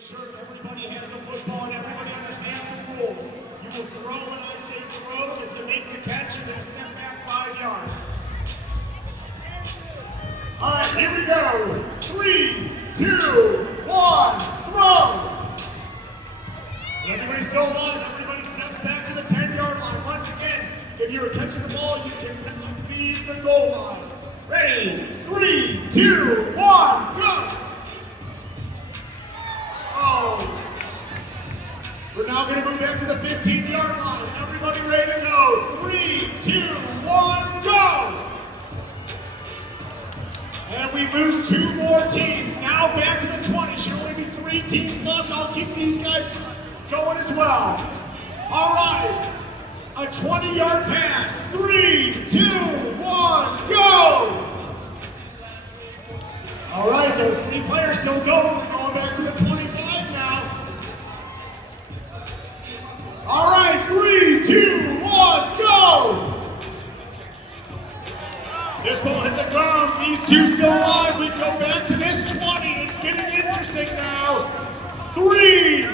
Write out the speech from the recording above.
make sure everybody has a football and everybody understands the rules. You will throw when I say throw, and if you make the catch, you're going to step back 5 yards. All right, here we go. 3, 2, 1, throw. Everybody still alive. Everybody steps back to the 10-yard line. Once again, if you're catching the ball, you can leave the goal line. Ready? 3, 2, 1, go! Oh. We're now going to move back to the 15-yard line. Everybody ready to go. 3, 2, 1, go! And we lose 2 more teams. Now back to the 20. Should only be 3 teams left. I'll keep these guys going as well. All right. A 20-yard pass. 3, 2, 1, go! All right, those 3 players still going. We're going back to the 25 now. All right, 3, 2, 1, go! This ball hit the ground. These 2 still alive. We go back to this 20. It's getting interesting now. 3,